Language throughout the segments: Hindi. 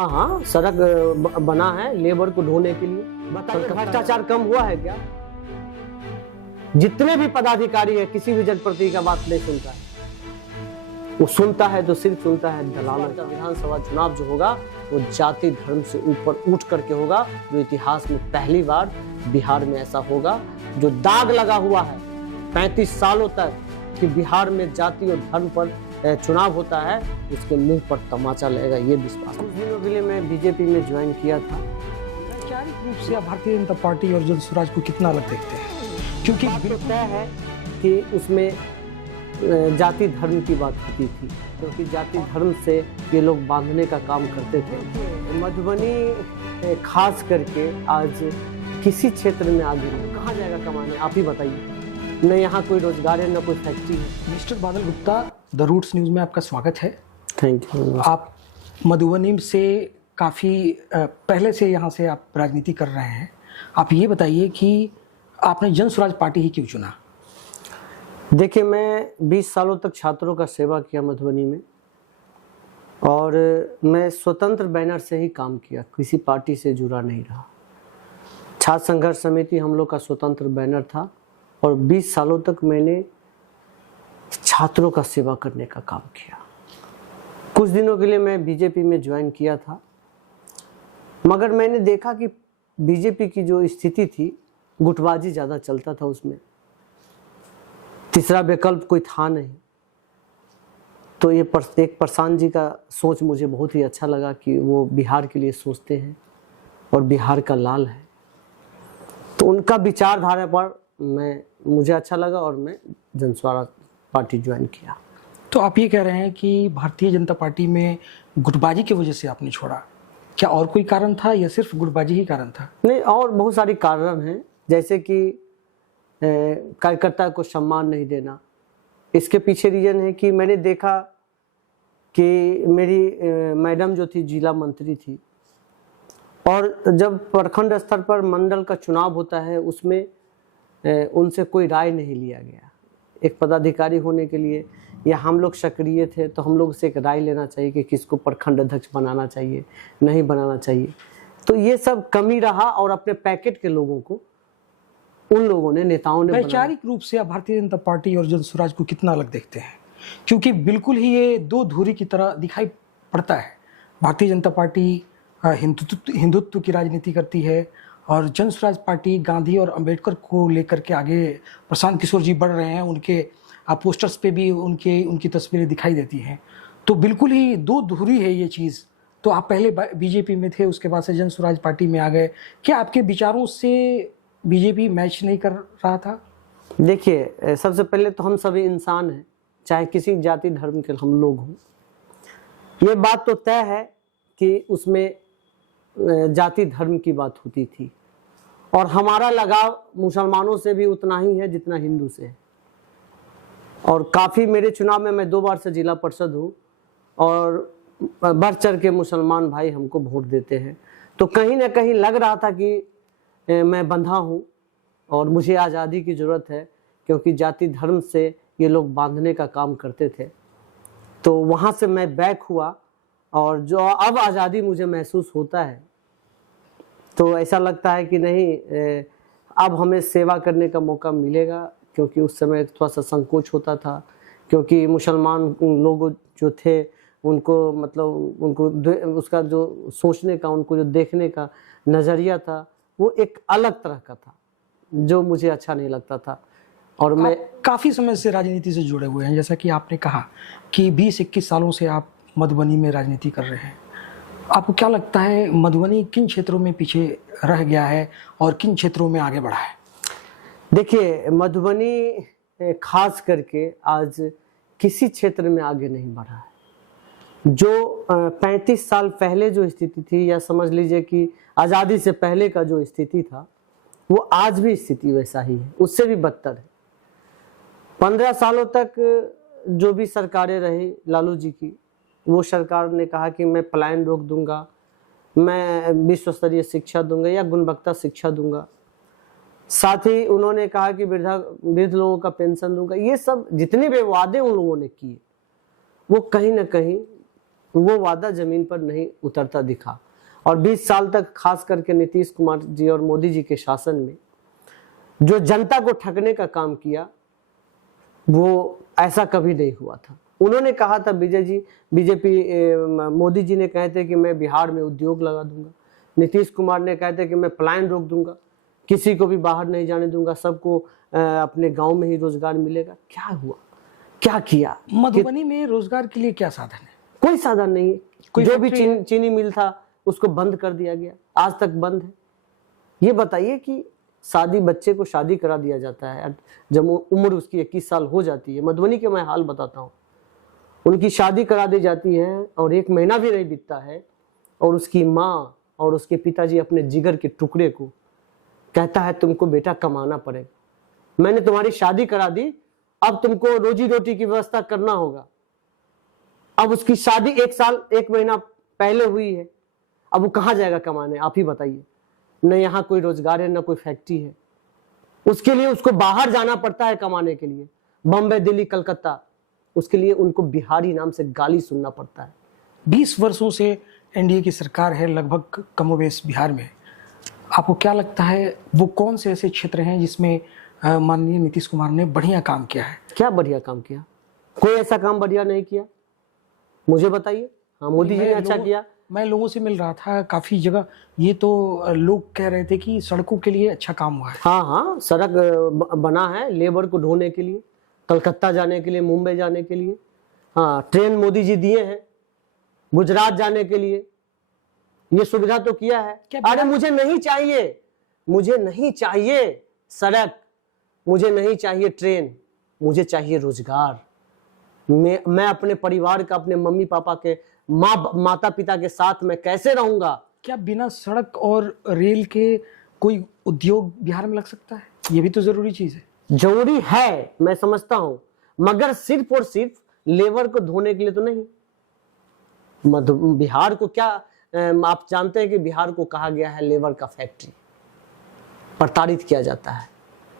हाँ हाँ, सड़क बना है लेबर को ढोने के लिए। बताइए, भ्रष्टाचार कम हुआ है क्या? जितने भी पदाधिकारी है किसी भी जनप्रतिनिधि का बात नहीं सुनता है। वो सुनता है तो सिर्फ सुनता है दलालों का। विधानसभा चुनाव जो होगा वो जाति धर्म से ऊपर उठ करके होगा, जो इतिहास में पहली बार बिहार में ऐसा होगा। जो दाग लगा हुआ है 35 सालों तक कि बिहार में जाति और धर्म पर चुनाव होता है, उसके मुंह पर तमाचा लगेगा, ये विश्वास। कुछ दिनों के लिए मैं बीजेपी में ज्वाइन किया था। वैचारिक रूप से आप भारतीय जनता पार्टी और जनसुराज को कितना अलग देखते हैं? क्योंकि तय है कि उसमें जाति धर्म की बात होती थी, क्योंकि जाति धर्म से ये लोग बांधने का काम करते थे। मधुबनी खास करके आज किसी क्षेत्र में आगे नहीं, कहाँ जाएगा कमाने, आप ही बताइए। न यहाँ कोई रोजगार है, न कोई फैक्ट्री है। मिस्टर बादल गुप्ता, द रूट्स न्यूज़ में आपका स्वागत है। Thank you. आप मधुबनी से काफ़ी पहले से यहाँ से आप राजनीति कर रहे हैं। आप ये बताइए कि आपने जनसुराज पार्टी ही क्यों चुना? देखिए, मैं 20 सालों तक छात्रों का सेवा किया मधुबनी में, और मैं स्वतंत्र बैनर से ही काम किया, किसी पार्टी से जुड़ा नहीं रहा। छात्र संघर्ष समिति हम लोग का स्वतंत्र बैनर था, और 20 सालों तक मैंने छात्रों का सेवा करने का काम किया। कुछ दिनों के लिए मैं बीजेपी में ज्वाइन किया था, मगर मैंने देखा कि बीजेपी की जो स्थिति थी, गुटबाजी ज़्यादा चलता था उसमें, तीसरा विकल्प कोई था नहीं। तो ये एक प्रशांत जी का सोच मुझे बहुत ही अच्छा लगा कि वो बिहार के लिए सोचते हैं और बिहार का लाल है। तो उनका विचारधारा पर मुझे अच्छा लगा और मैं जनसुराज पार्टी ज्वाइन किया। तो आप ये कह रहे हैं कि भारतीय जनता पार्टी में गुटबाजी की वजह से आपने छोड़ा, क्या और कोई कारण था या सिर्फ गुटबाजी ही कारण था? नहीं, और बहुत सारे कारण हैं, जैसे कि कार्यकर्ता को सम्मान नहीं देना। इसके पीछे रीजन है कि मैंने देखा कि मेरी मैडम जो थी जिला मंत्री थी, और जब प्रखंड स्तर पर मंडल का चुनाव होता है उसमें उनसे कोई राय नहीं लिया गया। एक पदाधिकारी होने के लिए, या हम लोग सक्रिय थे तो हम लोग से एक राय लेना चाहिए कि किसको प्रखंड अध्यक्ष बनाना चाहिए, नहीं बनाना चाहिए। तो ये सब कमी रहा, और अपने पैकेट के लोगों को उन लोगों ने, नेताओं ने। वैचारिक रूप से आप भारतीय जनता पार्टी और जनसुराज को कितना अलग देखते हैं? क्योंकि बिल्कुल ही ये दो धुरी की तरह दिखाई पड़ता है। भारतीय जनता पार्टी हिंदुत्व की राजनीति करती है, और जनसुराज पार्टी गांधी और अंबेडकर को लेकर के आगे प्रशांत किशोर जी बढ़ रहे हैं। उनके पोस्टर्स पे भी उनकी तस्वीरें दिखाई देती हैं। तो बिल्कुल ही दो धुरी है ये चीज़। तो आप पहले बीजेपी में थे, उसके बाद से जनसुराज पार्टी में आ गए। क्या आपके विचारों से बीजेपी मैच नहीं कर रहा था? देखिए, सबसे पहले तो हम सभी इंसान हैं, चाहे किसी जाति धर्म के हम लोग हों। ये बात तो तय है कि उसमें जाति धर्म की बात होती थी, और हमारा लगाव मुसलमानों से भी उतना ही है जितना हिंदू से है। और काफ़ी मेरे चुनाव में मैं 2 बार से जिला परिषद हूँ, और बढ़ चढ़ के मुसलमान भाई हमको वोट देते हैं। तो कहीं ना कहीं लग रहा था कि मैं बंधा हूँ और मुझे आज़ादी की ज़रूरत है, क्योंकि जाति धर्म से ये लोग बांधने का काम करते थे। तो वहाँ से मैं बैक हुआ, और जो अब आज़ादी मुझे महसूस होता है, तो ऐसा लगता है कि नहीं, अब हमें सेवा करने का मौका मिलेगा। क्योंकि उस समय थोड़ा सा संकोच होता था, क्योंकि मुसलमान लोग जो थे उनको, मतलब उनको उसका जो सोचने का, उनको जो देखने का नज़रिया था, वो एक अलग तरह का था, जो मुझे अच्छा नहीं लगता था। और मैं काफ़ी समय से राजनीति से जुड़े हुए हैं, जैसा कि आपने कहा कि 20-21 सालों से आप मधुबनी में राजनीति कर रहे हैं। आपको क्या लगता है, मधुबनी किन क्षेत्रों में पीछे रह गया है और किन क्षेत्रों में आगे बढ़ा है? देखिए, मधुबनी खास करके आज किसी क्षेत्र में आगे नहीं बढ़ा है। जो 35 साल पहले जो स्थिति थी, या समझ लीजिए कि आज़ादी से पहले का जो स्थिति था, वो आज भी स्थिति वैसा ही है, उससे भी बदतर है। 15 सालों तक जो भी सरकारें रही लालू जी की, वो सरकार ने कहा कि मैं पलायन रोक दूंगा, मैं विश्व स्तरीय शिक्षा दूंगा या गुणवत्ता शिक्षा दूंगा। साथ ही उन्होंने कहा कि वृद्ध लोगों का पेंशन दूंगा। ये सब जितने भी वादे उन लोगों ने किए, वो कहीं ना कहीं वो वादा जमीन पर नहीं उतरता दिखा। और 20 साल तक खास करके नीतीश कुमार जी और मोदी जी के शासन में जो जनता को ठगने का काम किया वो ऐसा कभी नहीं हुआ था। उन्होंने कहा था बीजेपी मोदी जी ने कहे थे कि मैं बिहार में उद्योग लगा दूंगा, नीतीश कुमार ने कहे थे कि मैं पलायन रोक दूंगा, किसी को भी बाहर नहीं जाने दूंगा, सबको अपने गांव में ही रोजगार मिलेगा। क्या हुआ, क्या किया? मधुबनी में रोजगार के लिए क्या साधन है? कोई साधन नहीं है। जो भी चीनी मिल था उसको बंद कर दिया गया, आज तक बंद है। ये बताइए कि बच्चे को शादी करा दिया जाता है जब उम्र उसकी 21 साल हो जाती है। मधुबनी के मैं हाल बताता हूँ, उनकी शादी करा दी जाती है और 1 महीना भी नहीं बीतता है और उसकी माँ और उसके पिताजी अपने जिगर के टुकड़े को कहता है तुमको बेटा कमाना पड़ेगा, मैंने तुम्हारी शादी करा दी, अब तुमको रोजी रोटी की व्यवस्था करना होगा। अब उसकी शादी 1 साल 1 महीना पहले हुई है, अब वो कहाँ जाएगा कमाने? आप ही बताइए। न यहाँ कोई रोजगार है, न कोई फैक्ट्री है। उसके लिए उसको बाहर जाना पड़ता है कमाने के लिए, बॉम्बे, दिल्ली, कलकत्ता। उसके लिए उनको बिहारी नाम से गाली सुनना पड़ता है। 20 वर्षों से एनडीए की सरकार है लगभग कमोबेश बिहार में। आपको क्या लगता है वो कौन से ऐसे क्षेत्र हैं जिसमें माननीय नीतीश कुमार ने बढ़िया काम किया है? क्या बढ़िया काम किया? कोई ऐसा काम बढ़िया नहीं किया, मुझे बताइए। हाँ, मोदी जी ने अच्छा किया। मैं लोगों से मिल रहा था काफी जगह, ये तो लोग कह रहे थे कि सड़कों के लिए अच्छा काम हुआ है। हाँ, सड़क बना है लेबर को ढोने के लिए, कलकत्ता जाने के लिए, मुंबई जाने के लिए। हाँ, ट्रेन मोदी जी दिए हैं गुजरात जाने के लिए, ये सुविधा तो किया है। अरे मुझे नहीं चाहिए सड़क, मुझे नहीं चाहिए ट्रेन, मुझे चाहिए रोजगार। मैं अपने परिवार का, अपने मम्मी पापा के, माता पिता के साथ मैं कैसे रहूंगा? क्या बिना सड़क और रेल के कोई उद्योग बिहार में लग सकता है? ये भी तो जरूरी चीज है। जरूरी है, मैं समझता हूं, मगर सिर्फ और सिर्फ लेबर को धोने के लिए तो नहीं। बिहार को क्या, आप जानते हैं कि बिहार को कहा गया है लेबर का फैक्ट्री। प्रताड़ित किया जाता है।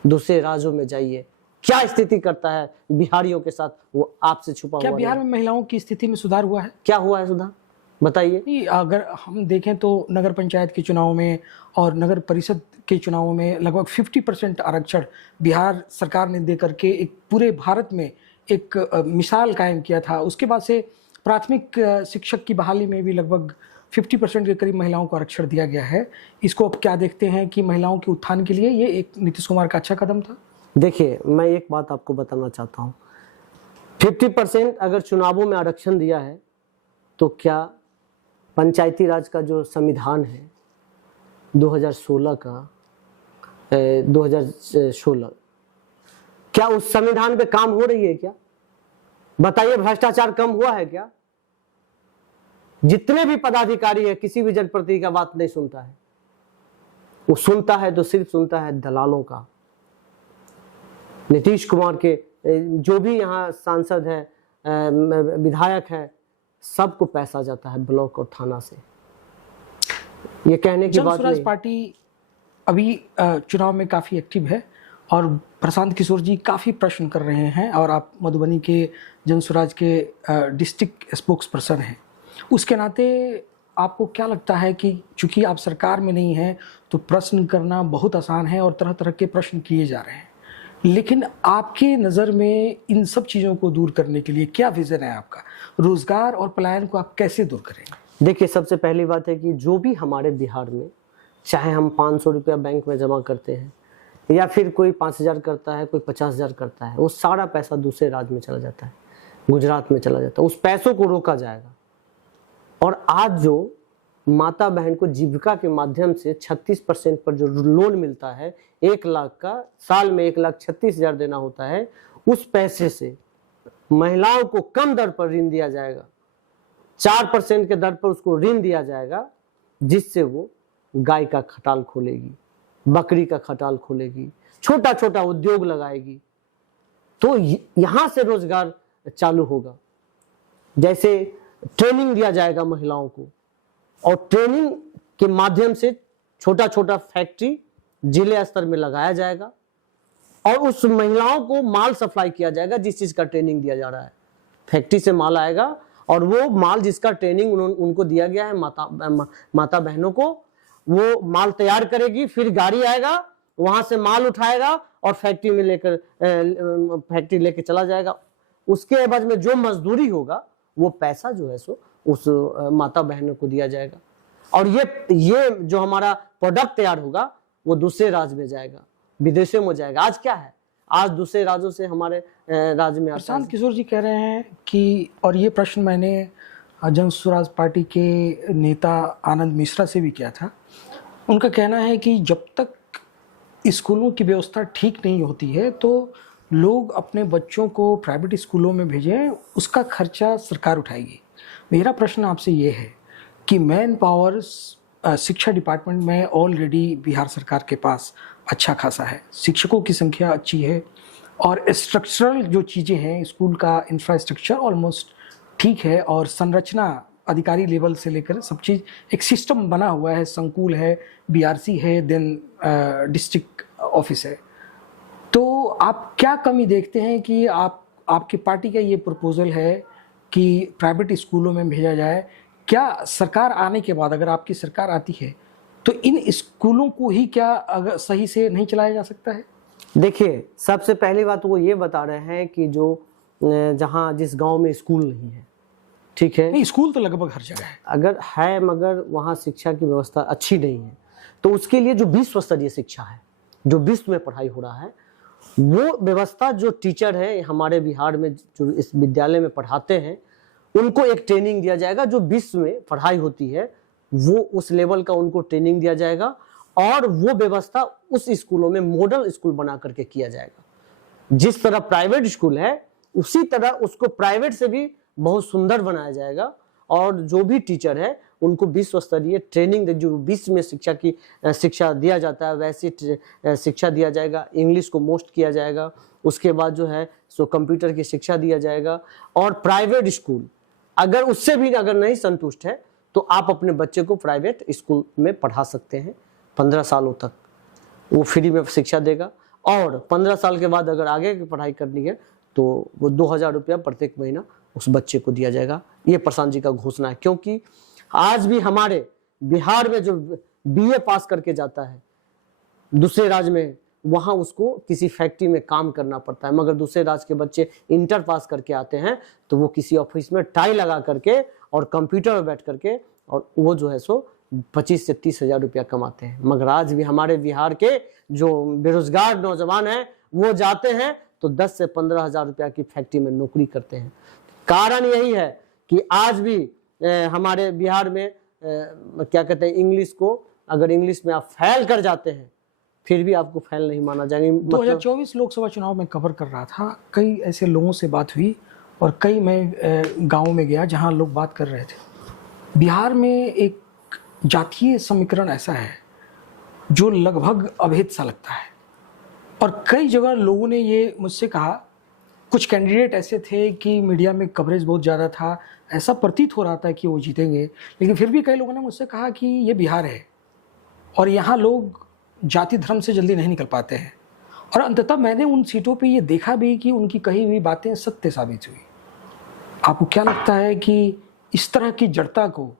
दूसरे राज्यों में जाइए, क्या स्थिति करता है बिहारियों के साथ, वो आपसे छुपा हुआ। क्या बिहार में महिलाओं की स्थिति में सुधार हुआ है? क्या हुआ है सुधार, बताइए। अगर हम देखें तो नगर पंचायत के चुनाव में और नगर परिषद के चुनावों में लगभग 50% आरक्षण बिहार सरकार ने दे करके एक पूरे भारत में एक मिसाल कायम किया था। उसके बाद से प्राथमिक शिक्षक की बहाली में भी लगभग 50% के करीब महिलाओं को आरक्षण दिया गया है। इसको अब क्या देखते हैं कि महिलाओं के उत्थान के लिए ये एक नीतीश कुमार का अच्छा कदम था? देखिए, मैं एक बात आपको बताना चाहता हूँ, 50% अगर चुनावों में आरक्षण दिया है तो क्या पंचायती राज का जो संविधान है 2016 का 2016, क्या उस संविधान पे काम हो रही है क्या? बताइए, भ्रष्टाचार कम हुआ है क्या? जितने भी पदाधिकारी है किसी भी जनप्रतिनिधि का बात नहीं सुनता है। वो सुनता है तो सिर्फ सुनता है दलालों का। नीतीश कुमार के जो भी यहाँ सांसद है, विधायक है, सबको पैसा जाता है ब्लॉक और थाना से। ये कहने की बात नहीं। जनसुराज पार्टी अभी चुनाव में काफी एक्टिव है और प्रशांत किशोर जी काफी प्रश्न कर रहे हैं और आप मधुबनी के जनसुराज के डिस्ट्रिक्ट स्पोक्स पर्सन हैं। उसके नाते आपको क्या लगता है कि चूंकि आप सरकार में नहीं हैं तो प्रश्न करना बहुत आसान है और तरह तरह के प्रश्न किए जा रहे हैं, लेकिन आपके नज़र में इन सब चीज़ों को दूर करने के लिए क्या विजन है आपका? रोजगार और पलायन को आप कैसे दूर करेंगे? देखिए, सबसे पहली बात है कि जो भी हमारे बिहार में, चाहे हम 500 रुपया बैंक में जमा करते हैं या फिर कोई 5,000 करता है, कोई 50,000 करता है, वो सारा पैसा दूसरे राज्य में चला जाता है, गुजरात में चला जाता है। उस पैसों को रोका जाएगा। और आज जो माता बहन को जीविका के माध्यम से 36% पर जो लोन मिलता है, 1 लाख का, साल में 1,36,000 देना होता है, उस पैसे से महिलाओं को कम दर पर ऋण दिया जाएगा। 4% के दर पर उसको ऋण दिया जाएगा, जिससे वो गाय का खटाल खोलेगी, बकरी का खटाल खोलेगी, छोटा छोटा उद्योग लगाएगी। तो यहां से रोजगार चालू होगा। जैसे ट्रेनिंग दिया जाएगा महिलाओं को, और ट्रेनिंग के माध्यम से छोटा छोटा फैक्ट्री जिले स्तर में लगाया जाएगा और उस महिलाओं को माल सप्लाई किया जाएगा जिस चीज का ट्रेनिंग दिया जा रहा है। फैक्ट्री से माल आएगा और वो माल जिसका ट्रेनिंग उनको दिया गया है माता बहनों को, वो माल तैयार करेगी, फिर गाड़ी आएगा, वहां से माल उठाएगा और फैक्ट्री में लेकर चला जाएगा। उसके एवज में जो मजदूरी होगा वो पैसा जो है सो उस माता बहनों को दिया जाएगा। और ये जो हमारा प्रोडक्ट तैयार होगा वो दूसरे राज्य में जाएगा, विदेशों में जाएगा। आज क्या है, आज दूसरे राज्यों से हमारे राज्य में प्रशांत किशोर जी कह रहे हैं कि, और ये प्रश्न मैंने जन स्वराज पार्टी के नेता आनंद मिश्रा से भी किया था, उनका कहना है कि जब तक स्कूलों की व्यवस्था ठीक नहीं होती है तो लोग अपने बच्चों को प्राइवेट स्कूलों में भेजें, उसका खर्चा सरकार उठाएगी। मेरा प्रश्न आपसे ये है कि मैन पावर शिक्षा डिपार्टमेंट में ऑलरेडी बिहार सरकार के पास अच्छा खासा है, शिक्षकों की संख्या अच्छी है और स्ट्रक्चरल जो चीज़ें हैं, स्कूल का इंफ्रास्ट्रक्चर ऑलमोस्ट ठीक है और संरचना अधिकारी लेवल से लेकर सब चीज़ एक सिस्टम बना हुआ है, संकुल है, बीआरसी है, देन डिस्ट्रिक्ट ऑफिस है। तो आप क्या कमी देखते हैं कि आपकी पार्टी का ये प्रपोजल है कि प्राइवेट स्कूलों में भेजा जाए, क्या सरकार आने के बाद, अगर आपकी सरकार आती है तो इन स्कूलों को ही क्या अगर सही से नहीं चलाया जा सकता है? देखिए, सबसे पहली बात वो ये बता रहे हैं कि जो जहाँ जिस गांव में स्कूल नहीं है, ठीक है, नहीं स्कूल तो लगभग हर जगह है, अगर है मगर वहाँ शिक्षा की व्यवस्था अच्छी नहीं है, तो उसके लिए जो विश्व स्तरीय शिक्षा है, जो विश्व में पढ़ाई हो रहा है, वो व्यवस्था जो टीचर है हमारे बिहार में जो इस विद्यालय में पढ़ाते हैं, उनको एक ट्रेनिंग दिया जाएगा। जो विश्व में पढ़ाई होती है वो उस लेवल का उनको ट्रेनिंग दिया जाएगा और वो व्यवस्था उस स्कूलों में मॉडल स्कूल बना करके किया जाएगा। जिस तरह प्राइवेट स्कूल है उसी तरह उसको प्राइवेट से भी बहुत सुंदर बनाया जाएगा और जो भी टीचर है उनको विश्व स्तरीय ट्रेनिंग, जो विश्व में शिक्षा दिया जाता है वैसी शिक्षा दिया जाएगा। इंग्लिश को मोस्ट किया जाएगा, उसके बाद जो है सो कंप्यूटर की शिक्षा दिया जाएगा। और प्राइवेट स्कूल अगर उससे भी अगर नहीं संतुष्ट है तो आप अपने बच्चे को प्राइवेट स्कूल में पढ़ा सकते हैं 15 सालों तक, वो फ्री में शिक्षा देगा। और 15 साल के बाद अगर आगे की पढ़ाई करनी है तो वो 2000 रुपया प्रत्येक महीना उस बच्चे को दिया जाएगा। ये प्रशांत जी का घोषणा है, क्योंकि आज भी हमारे बिहार में जो बीए पास करके जाता है दूसरे राज्य में, वहाँ उसको किसी फैक्ट्री में काम करना पड़ता है, मगर दूसरे राज्य के बच्चे इंटर पास करके आते हैं तो वो किसी ऑफिस में टाई लगा करके और कंप्यूटर में बैठ करके और वो जो है सो 25 से 30 हजार रुपया कमाते हैं। मगर आज भी हमारे बिहार के जो बेरोजगार नौजवान हैं वो जाते हैं तो 10 से 15 हजार रुपया की फैक्ट्री में नौकरी करते हैं। कारण यही है कि आज भी हमारे बिहार में क्या कहते हैं, इंग्लिश को अगर इंग्लिश में आप फेल कर जाते हैं फिर भी आपको फेल नहीं माना जाएगा। 2024 लोकसभा चुनाव में कवर कर रहा था, कई ऐसे लोगों से बात हुई और कई मैं गाँव में गया जहाँ लोग बात कर रहे थे। बिहार में एक जातीय समीकरण ऐसा है जो लगभग अभेद सा लगता है और कई जगह लोगों ने ये मुझसे कहा, कुछ कैंडिडेट ऐसे थे कि मीडिया में कवरेज बहुत ज़्यादा था, ऐसा प्रतीत हो रहा था कि वो जीतेंगे, लेकिन फिर भी कई लोगों ने मुझसे कहा कि ये बिहार है और यहाँ लोग जाति धर्म से जल्दी नहीं निकल पाते हैं। और अंततः मैंने उन सीटों पे ये देखा भी कि उनकी कही हुई बातें सत्य साबित हुई। आपको क्या लगता है कि इस तरह की जड़ता को,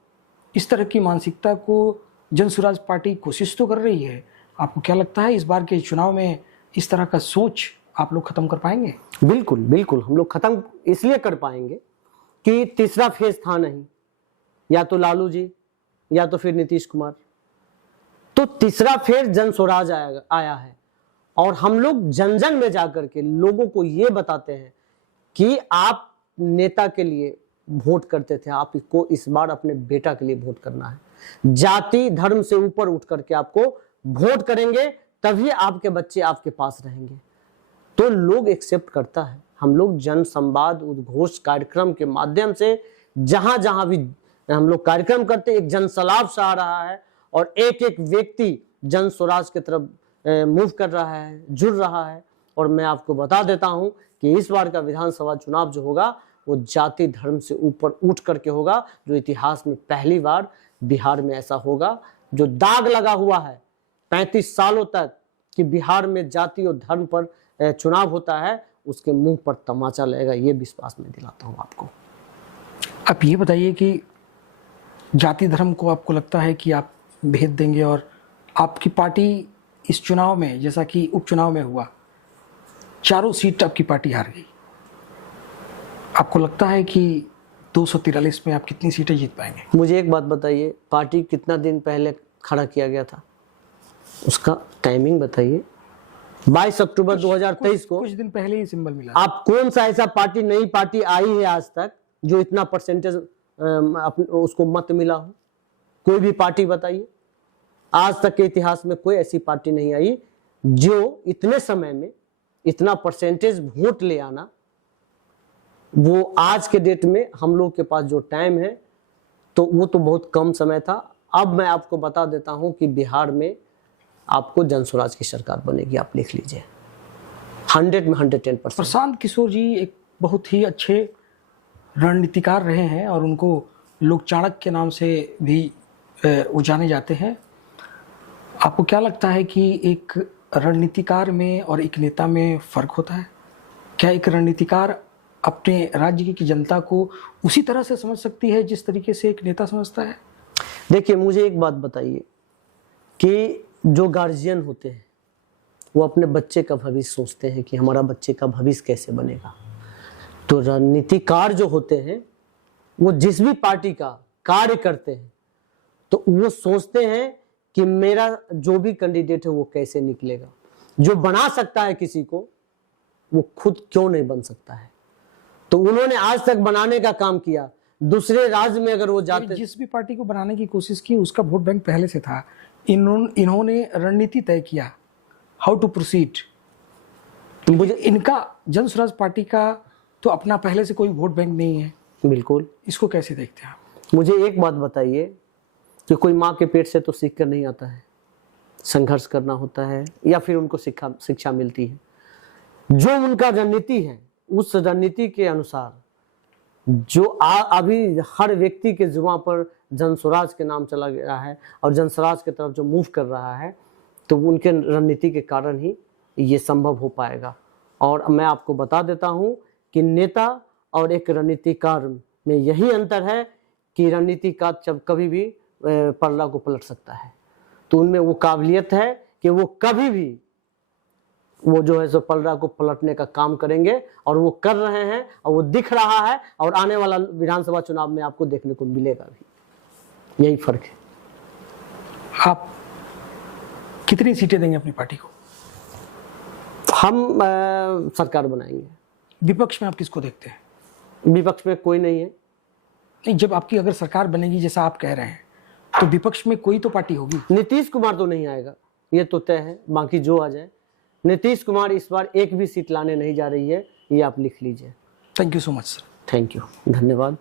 इस तरह की मानसिकता को जन स्वराज पार्टी कोशिश तो कर रही है, आपको क्या लगता है इस बार के चुनाव में इस तरह का सोच आप लोग खत्म कर पाएंगे? बिल्कुल बिल्कुल, हम लोग खत्म इसलिए कर पाएंगे कि तीसरा फेज था नहीं, या तो लालू जी या तो फिर नीतीश कुमार, तो तीसरा फेज जन स्वराज आया है और हम लोग जन जन में जाकर के लोगों को ये बताते हैं कि आप नेता के लिए वोट करते थे, आपको इस बार अपने बेटा के लिए वोट करना है। जाति धर्म से ऊपर उठ करके आपको वोट करेंगे, तभी आपके बच्चे आपके पास रहेंगे। तो लोग एक्सेप्ट करता है। हम लोग जन संवाद उद्घोष कार्यक्रम के माध्यम से जहां जहां भी हम लोग कार्यक्रम करते, एक जनसलाब सा आ रहा है और एक एक व्यक्ति जन स्वराज की तरफ मूव कर रहा है, जुड़ रहा है। और मैं आपको बता देता हूं कि इस बार का विधानसभा चुनाव जो होगा वो जाति धर्म से ऊपर उठ करके होगा, जो इतिहास में पहली बार बिहार में ऐसा होगा। जो दाग लगा हुआ है 35 सालों तक कि बिहार में जाति और धर्म पर चुनाव होता है, उसके मुंह पर तमाचा लगेगा, ये विश्वास मैं दिलाता हूं आपको। आप ये बताइए कि जाति धर्म को आपको लगता है कि आप भेद देंगे और आपकी पार्टी इस चुनाव में, जैसा कि उपचुनाव में हुआ, चारों सीट आपकी पार्टी हार गई, आपको लगता है कि 243 में आप कितनी सीटें जीत पाएंगे? मुझे एक बात बताइए, पार्टी कितना दिन पहले खड़ा किया गया था, उसका टाइमिंग बताइए। 22 अक्टूबर 2023 को, कुछ दिन पहले ही सिंबल मिला। आप कौन सा ऐसा पार्टी, नई पार्टी आई है आज तक जो इतना परसेंटेज उसको मत मिला हो? कोई भी पार्टी बताइए। आज तक के इतिहास में कोई ऐसी पार्टी नहीं आई जो इतने समय में इतना परसेंटेज वोट ले आना। वो आज के डेट में हम लोग के पास जो टाइम है तो वो तो बहुत कम समय था। अब मैं आपको बता देता हूं कि बिहार में आपको जनस्वराज की सरकार बनेगी, आप लिख लीजिए। 100 में 110%। प्रशांत किशोर जी एक बहुत ही अच्छे रणनीतिकार रहे हैं और उनको लोग चाणक्य के नाम से भी वो जाने जाते हैं। आपको क्या लगता है कि एक रणनीतिकार में और एक नेता में फर्क होता है? क्या एक रणनीतिकार अपने राज्य की जनता को उसी तरह से समझ सकती है जिस तरीके से एक नेता समझता है? देखिए, मुझे एक बात बताइए कि जो गार्जियन होते हैं वो अपने बच्चे का भविष्य सोचते हैं कि हमारा बच्चे का भविष्य कैसे बनेगा। तो रणनीतिकार जो होते हैं वो जिस भी पार्टी का कार्य करते हैं तो वो सोचते हैं कि मेरा जो भी कैंडिडेट है वो कैसे निकलेगा। जो बना सकता है किसी को वो खुद क्यों नहीं बन सकता है। तो उन्होंने आज तक बनाने का काम किया। दूसरे राज्य में अगर वो जाते, जिस भी पार्टी को बनाने की कोशिश की उसका वोट बैंक पहले से था। इन्होंने रणनीति तय किया, हाउ टू प्रोसीड। मुझे इनका जनस्वराज पार्टी का तो अपना पहले से कोई वोट बैंक नहीं है। बिल्कुल। इसको कैसे देखते हैं आप? मुझे एक बात बताइए कि कोई माँ के पेट से तो सीख कर नहीं आता है, संघर्ष करना होता है या फिर उनको शिक्षा मिलती है। जो उनका रणनीति है उस रणनीति के अनुसार जो अभी हर व्यक्ति के जुबान पर जनस्वराज के नाम चला गया है और जनस्वराज की तरफ जो मूव कर रहा है, तो उनके रणनीति के कारण ही ये संभव हो पाएगा। और मैं आपको बता देता हूं कि नेता और एक रणनीतिकार में यही अंतर है कि रणनीतिकार जब कभी भी पल्ला को पलट सकता है, तो उनमें वो काबिलियत है कि वो कभी भी वो जो है सो पलड़ा को पलटने का काम करेंगे और वो कर रहे हैं और वो दिख रहा है और आने वाला विधानसभा चुनाव में आपको देखने को मिलेगा भी। यही फर्क है। आप कितनी सीटें देंगे अपनी पार्टी को? हम सरकार बनाएंगे। विपक्ष में आप किसको देखते हैं? विपक्ष में कोई नहीं है। नहीं, जब आपकी अगर सरकार बनेगी जैसा आप कह रहे हैं तो विपक्ष में कोई तो पार्टी होगी। नीतीश कुमार तो नहीं आएगा, ये तो तय है। बाकी जो आ जाए, नीतीश कुमार इस बार एक भी सीट लाने नहीं जा रही है, ये आप लिख लीजिए। Thank you so much sir. Thank you, धन्यवाद।